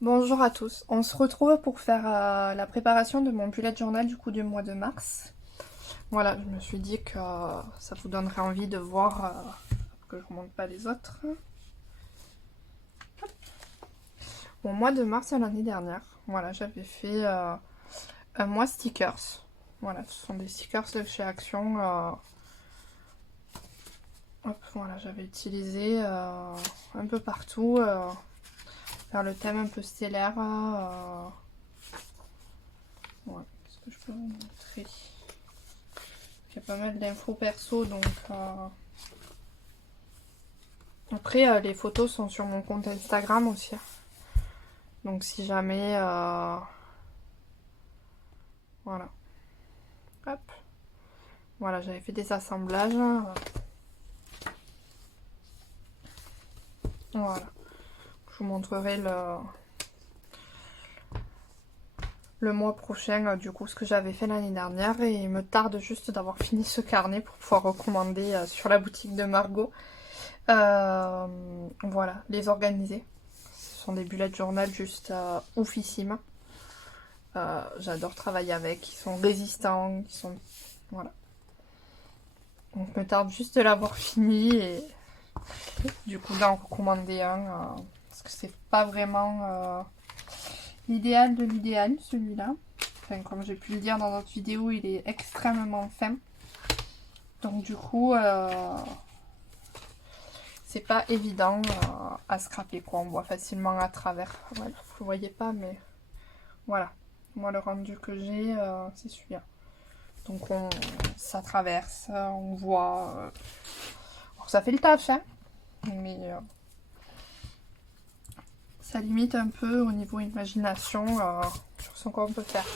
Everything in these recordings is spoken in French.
Bonjour à tous, on se retrouve pour faire la préparation de mon bullet journal du coup du mois de mars. Voilà, je me suis dit que ça vous donnerait envie de voir que je remonte pas les autres. Au mois de mars l'année dernière, voilà, j'avais fait un mois stickers. Voilà, ce sont des stickers de chez Action. Hop, voilà, j'avais utilisé un peu partout vers le thème un peu stellaire. Ouais, qu'est-ce que je peux vous montrer? Il y a pas mal d'infos perso, donc après les photos sont sur mon compte Instagram aussi. Donc si jamais voilà. Hop. Voilà, j'avais fait des assemblages. Voilà. Je vous montrerai le mois prochain du coup ce que j'avais fait l'année dernière et il me tarde juste d'avoir fini ce carnet pour pouvoir recommander sur la boutique de Margot. Voilà, les organiser. Ce sont des bullet journal juste oufissimes. J'adore travailler avec, ils sont résistants, ils sont... Voilà. Donc me tarde juste de l'avoir fini et du coup d'en recommander un parce que c'est pas vraiment l'idéal de l'idéal celui-là. Enfin, comme j'ai pu le dire dans notre vidéo, il est extrêmement fin. Donc du coup c'est pas évident à scraper quoi, on voit facilement à travers. Voilà, vous voyez pas mais voilà. Moi le rendu que j'ai c'est celui-là. Donc ça traverse, on voit. Alors, ça fait le taf, hein, mais ça limite un peu au niveau imagination sur ce qu'on peut faire.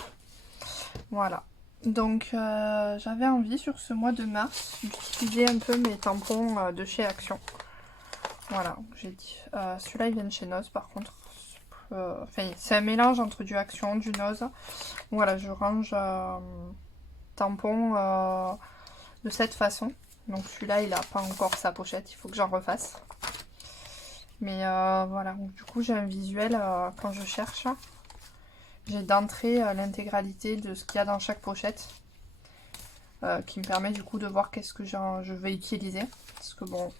Voilà. Donc j'avais envie sur ce mois de mars d'utiliser un peu mes tampons de chez Action. Voilà, j'ai dit. Celui-là il vient de chez Noz par contre. Enfin, c'est un mélange entre du Action, du Noz. Voilà, je range tampons de cette façon. Donc celui-là, il n'a pas encore sa pochette, il faut que j'en refasse. Mais voilà, donc, du coup j'ai un visuel quand je cherche. J'ai d'entrée l'intégralité de ce qu'il y a dans chaque pochette. Qui me permet du coup de voir qu'est-ce que je vais utiliser. Parce que bon,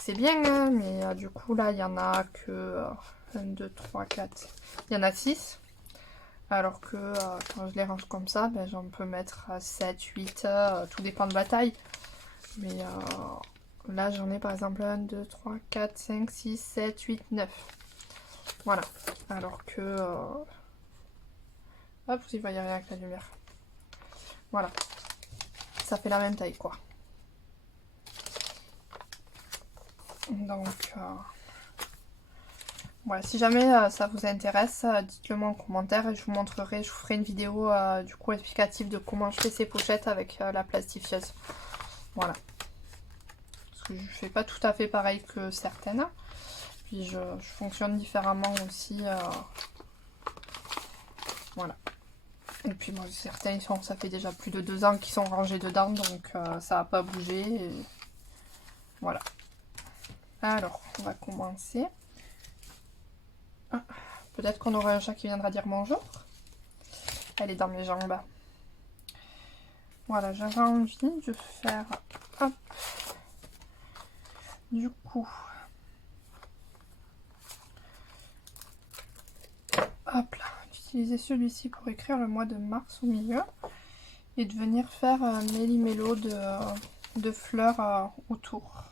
c'est bien, hein, mais du coup là, il y en a que 1, 2, 3, 4. Il y en a 6. Alors que quand je les range comme ça, ben, j'en peux mettre 7, 8, tout dépend de la taille. Mais là j'en ai par exemple 1, 2, 3, 4, 5, 6, 7, 8, 9. Voilà. Alors que... hop, vous y voyez rien avec la lumière. Voilà. Ça fait la même taille quoi. Donc... voilà, si jamais ça vous intéresse, dites-le moi en commentaire et je vous montrerai, je vous ferai une vidéo du coup explicative de comment je fais ces pochettes avec la plastifieuse. Voilà. Parce que je fais pas tout à fait pareil que certaines. Puis je fonctionne différemment aussi. Voilà. Et puis moi, certains, ça fait déjà plus de 2 ans qu'ils sont rangés dedans, donc ça n'a pas bougé. Et... voilà. Alors, on va commencer. Ah, peut-être qu'on aura un chat qui viendra dire bonjour. Elle est dans mes jambes. Voilà, j'avais envie de faire... hop. Du coup... hop là. D'utiliser celui-ci pour écrire le mois de mars au milieu. Et de venir faire un méli-mélo de fleurs autour.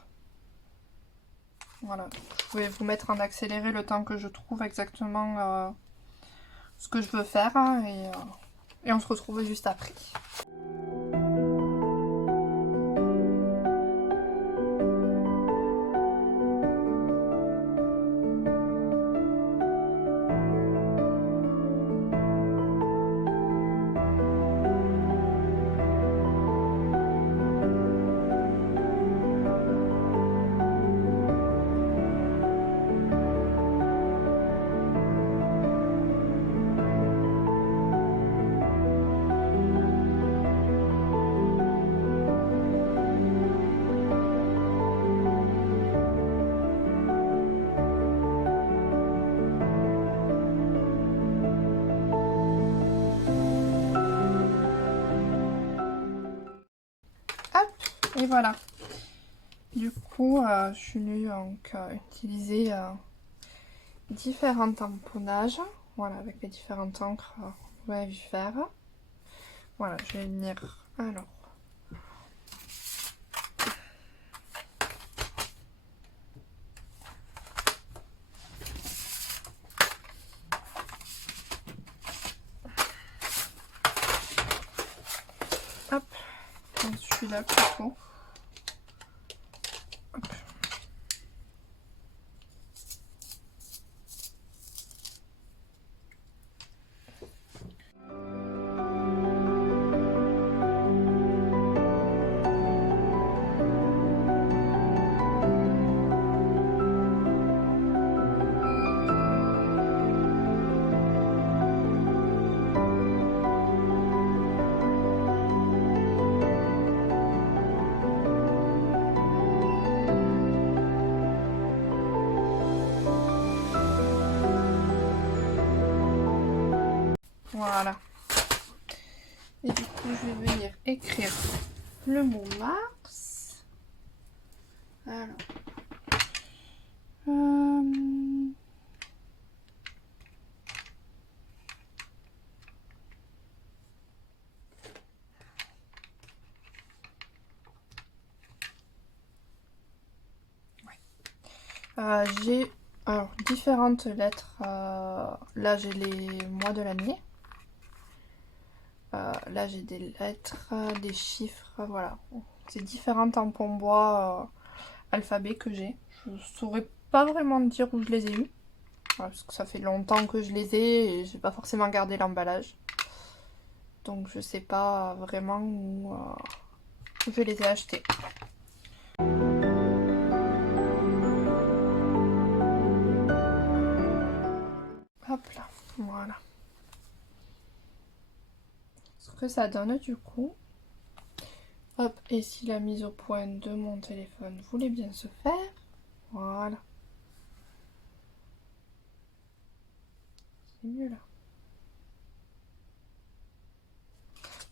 Voilà. Je vais vous mettre en accéléré le temps que je trouve exactement ce que je veux faire. Hein, et on se retrouve juste après. Et voilà. Du coup, je suis venue donc utiliser différents tamponnages. Voilà, avec les différentes encres vous avez vu faire. Voilà, je vais venir alors. Hop, celui-là plutôt. Hop. Voilà. Et du coup, je vais venir écrire le mot Mars. Alors. J'ai alors différentes lettres. Là, j'ai les mois de l'année. Là, j'ai des lettres, des chiffres. Voilà. C'est différents tampons bois alphabet que j'ai. Je saurais pas vraiment dire où je les ai eus. Parce que ça fait longtemps que je les ai et j'ai pas forcément gardé l'emballage. Donc, je sais pas vraiment où je les ai achetés. Hop là, voilà. Ce que ça donne du coup. Hop, et si la mise au point de mon téléphone voulait bien se faire, voilà. C'est mieux là.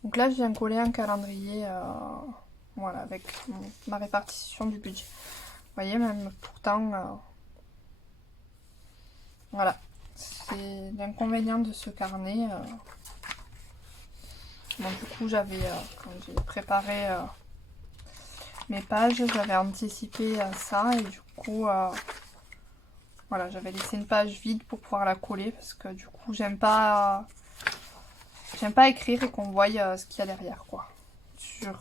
Donc là, je viens coller un calendrier, voilà, avec ma répartition du budget. Vous voyez, même pourtant, voilà, c'est l'inconvénient de ce carnet. Bon, du coup, j'avais, quand j'ai préparé mes pages, j'avais anticipé ça et du coup, voilà, j'avais laissé une page vide pour pouvoir la coller parce que du coup, j'aime pas écrire et qu'on voie ce qu'il y a derrière, quoi.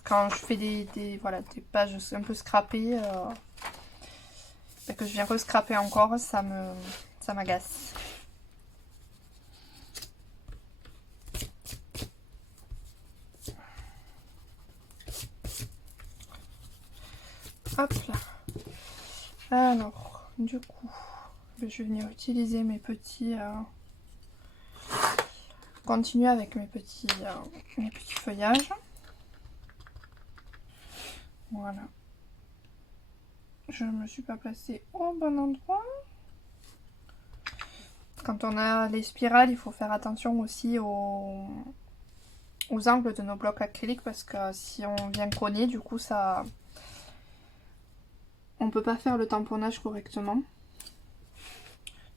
Quand je fais voilà, des pages un peu scrappées et que je viens rescraper encore, ça m'agace. Hop là. Alors, du coup, je vais venir utiliser mes petits... continuer avec mes petits feuillages. Voilà. Je ne me suis pas placée au bon endroit. Quand on a les spirales, il faut faire attention aussi aux angles de nos blocs acryliques parce que si on vient cogner, du coup, ça... on peut pas faire le tamponnage correctement.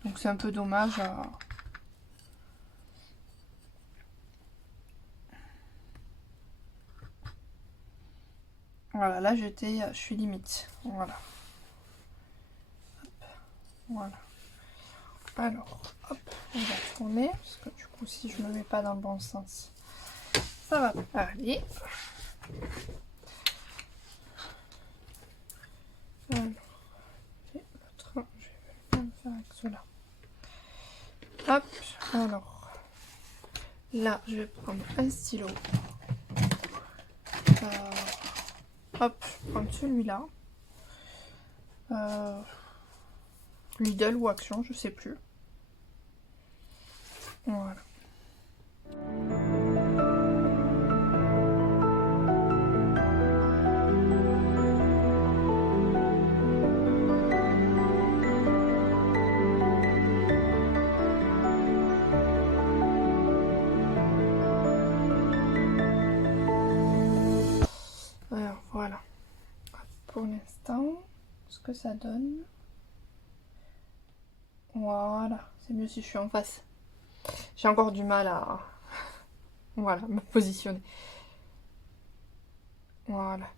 Donc c'est un peu dommage. Voilà, là je suis limite. Voilà. Hop, voilà. Alors, hop, on va tourner. Parce que du coup, si je me mets pas dans le bon sens, ça va pas aller. Alors, et l'autre, je vais me faire avec cela. Hop, alors. Là, je vais prendre un stylo. Hop, je prends celui-là. Lidl ou Action, je sais plus. Voilà. Alors voilà. que ça donne. Voilà, c'est mieux si je suis en face. J'ai encore du mal à voilà, me positionner. Voilà.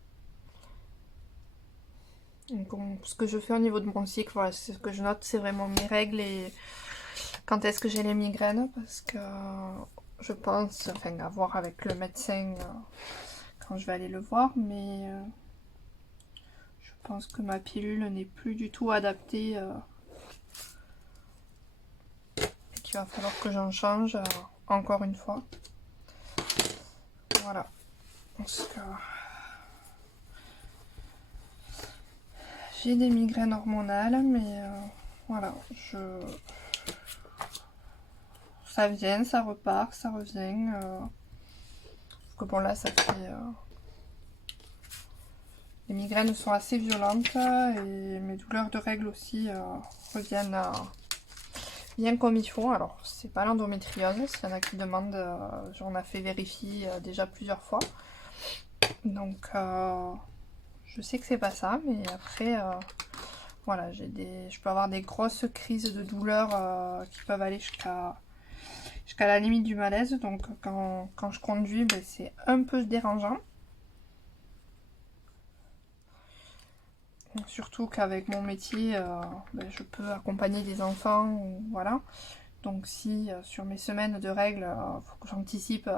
Donc, ce que je fais au niveau de mon cycle, voilà, ce que je note, c'est vraiment mes règles et quand est-ce que j'ai les migraines, parce que je pense, enfin, à voir avec le médecin quand je vais aller le voir, mais je pense que ma pilule n'est plus du tout adaptée et qu'il va falloir que j'en change encore une fois. Voilà. Parce que j'ai des migraines hormonales, mais voilà, ça vient, ça repart, ça revient. Parce que bon là, ça fait... les migraines sont assez violentes et mes douleurs de règles aussi reviennent bien comme il faut. Alors, c'est pas l'endométriose, s'il y en a qui demandent, j'en ai fait vérifier déjà plusieurs fois. Donc, je sais que c'est pas ça, mais après, voilà, je peux avoir des grosses crises de douleur qui peuvent aller jusqu'à la limite du malaise. Donc, quand je conduis, ben, c'est un peu dérangeant. Surtout qu'avec mon métier, ben, je peux accompagner des enfants, ou, voilà. Donc si sur mes semaines de règles, faut que j'anticipe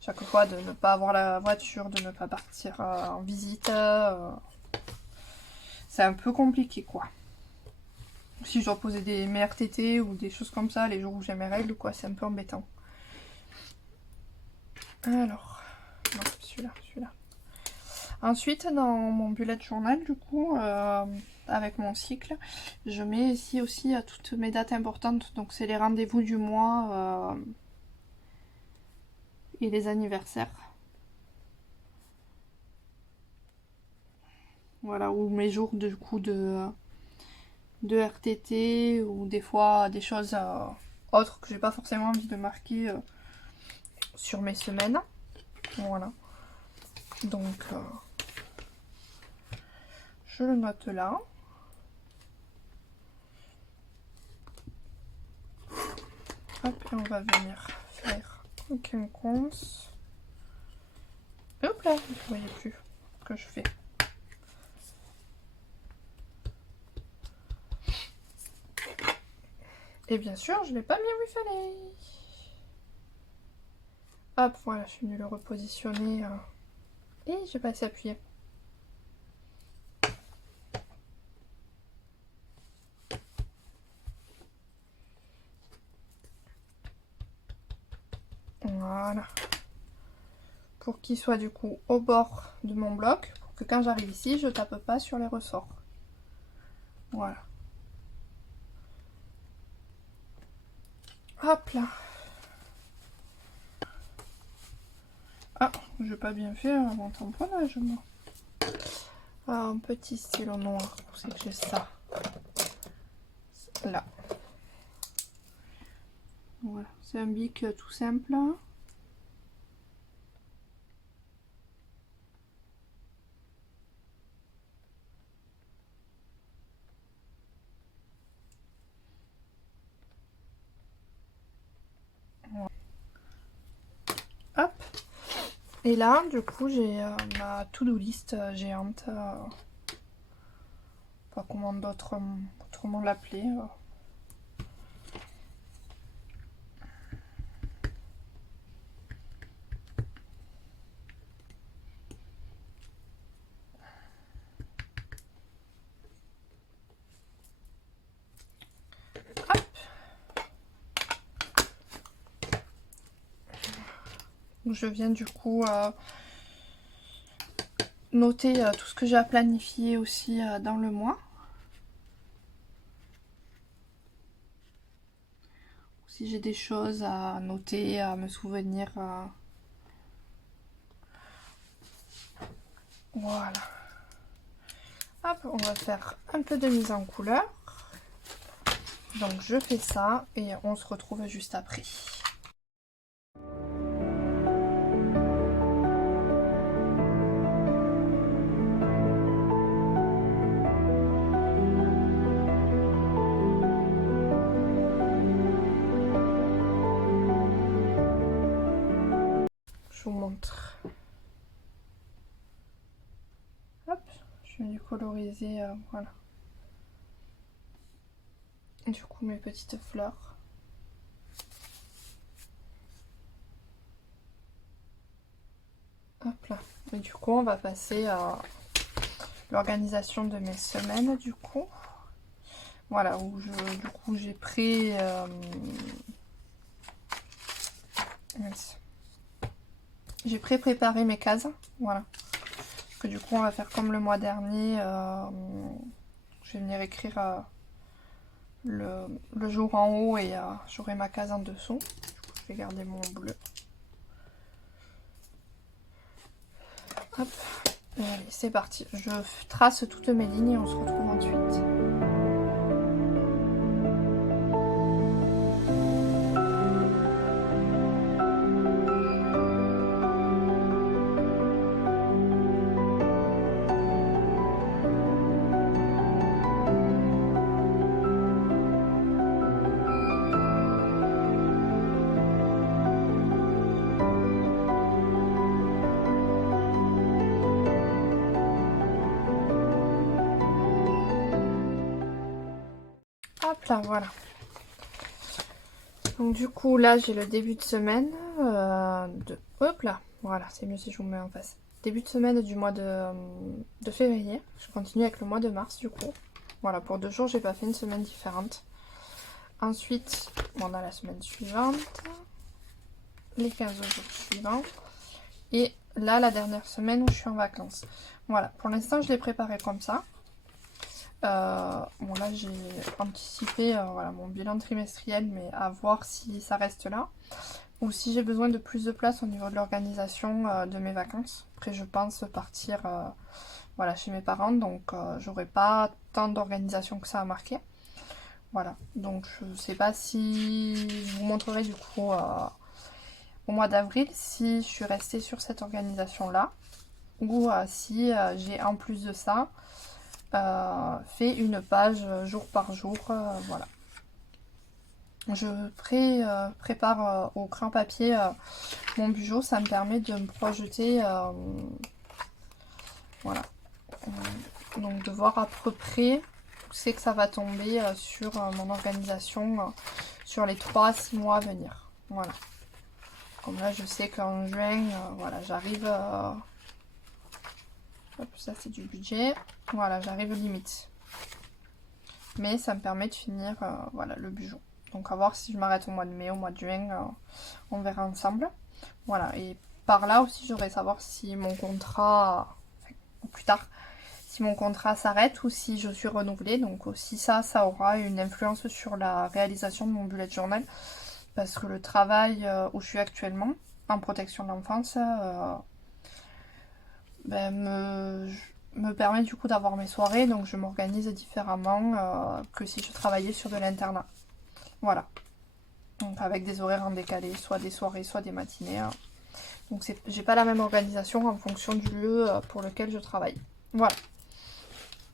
chaque fois de ne pas avoir la voiture, de ne pas partir en visite, c'est un peu compliqué quoi. Si je dois poser mes RTT ou des choses comme ça, les jours où j'ai mes règles, quoi, c'est un peu embêtant. Alors, non, celui-là. Ensuite, dans mon bullet journal, du coup, avec mon cycle, je mets ici aussi toutes mes dates importantes. Donc, c'est les rendez-vous du mois et les anniversaires. Voilà, ou mes jours du coup de RTT ou des fois des choses autres que j'ai pas forcément envie de marquer sur mes semaines. Voilà. Donc, je le note là. Hop, et on va venir faire un quinconce. Hop là, vous ne voyez plus ce que je fais. Et bien sûr, je l'ai pas mis où il fallait. Hop, voilà, je suis venue le repositionner. Et j'ai pas assez appuyé. Voilà. Pour qu'il soit du coup au bord de mon bloc, pour que quand j'arrive ici, je tape pas sur les ressorts. Voilà. Hop là. Ah, j'ai pas bien fait mon tamponnage, moi. Ah, un petit stylo noir, c'est que j'ai ça. Là. Voilà, c'est un bic tout simple. Voilà. Hop. Et là, du coup, j'ai ma to-do list géante. Pas comment autrement l'appeler. Hop. Je viens du coup noter tout ce que j'ai à planifier aussi dans le mois. Si j'ai des choses à noter, à me souvenir. Voilà. Hop, on va faire un peu de mise en couleur. Donc je fais ça et on se retrouve juste après. je vous montre. Hop, je vais du coloriser, voilà. Du coup, mes petites fleurs. Hop là. Et du coup, on va passer à l'organisation de mes semaines, du coup. Voilà, où du coup, j'ai pris... j'ai pré-préparé mes cases, voilà. Parce que du coup, on va faire comme le mois dernier. Je vais venir écrire le jour en haut et j'aurai ma case en dessous. Du coup, je vais garder mon bleu. Hop, et allez, c'est parti. Je trace toutes mes lignes et on se retrouve ensuite. Hop là, voilà. Donc du coup, là, j'ai le début de semaine Hop là, voilà, c'est mieux si je vous mets en face. Début de semaine du mois de février. Je continue avec le mois de mars, du coup. Voilà, pour 2 jours, j'ai pas fait une semaine différente. Ensuite, on a la semaine suivante. Les 15 jours suivants. Et là, la dernière semaine où je suis en vacances. Voilà, pour l'instant, je l'ai préparé comme ça. Bon là j'ai anticipé voilà, mon bilan trimestriel, mais à voir si ça reste là ou si j'ai besoin de plus de place au niveau de l'organisation de mes vacances. Après je pense partir voilà, chez mes parents, donc j'aurai pas tant d'organisation que ça à marquer. Voilà, donc je sais pas si je vous montrerai du coup au mois d'avril si je suis restée sur cette organisation là ou si j'ai en plus de ça fait une page jour par jour, voilà. Je prépare au crayon papier mon budget, ça me permet de me projeter, voilà. Donc de voir à peu près où c'est que ça va tomber sur mon organisation sur les 3 à 6 mois à venir. Voilà. Comme là je sais qu'en juin, voilà, j'arrive... hop, ça c'est du budget. Voilà, j'arrive limite. Mais ça me permet de finir voilà, le budget. Donc à voir si je m'arrête au mois de mai, au mois de juin, on verra ensemble. Voilà, et par là aussi j'aurais savoir si mon contrat, enfin, ou plus tard, si mon contrat s'arrête ou si je suis renouvelée. Donc aussi ça aura une influence sur la réalisation de mon bullet journal. Parce que le travail où je suis actuellement, en protection de l'enfance, ben, me permet du coup d'avoir mes soirées, donc je m'organise différemment que si je travaillais sur de l'internat. Voilà. Donc avec des horaires en décalé, soit des soirées, soit des matinées. Donc j'ai pas la même organisation en fonction du lieu pour lequel je travaille. Voilà.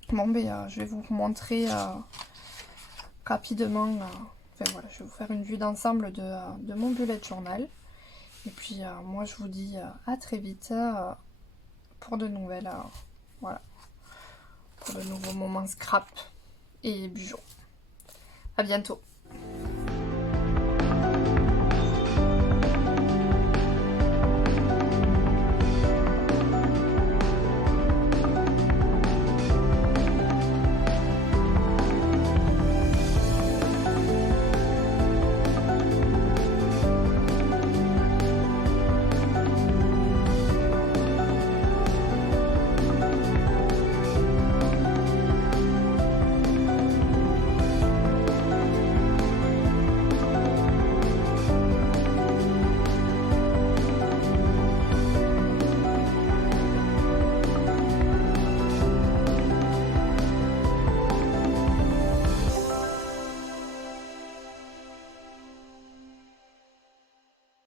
Bon ben je vais vous montrer rapidement. Enfin voilà, je vais vous faire une vue d'ensemble de mon bullet journal. Et puis moi je vous dis à très vite pour de nouvelles. Voilà. Pour de nouveaux moments scrap et bugeons. À bientôt.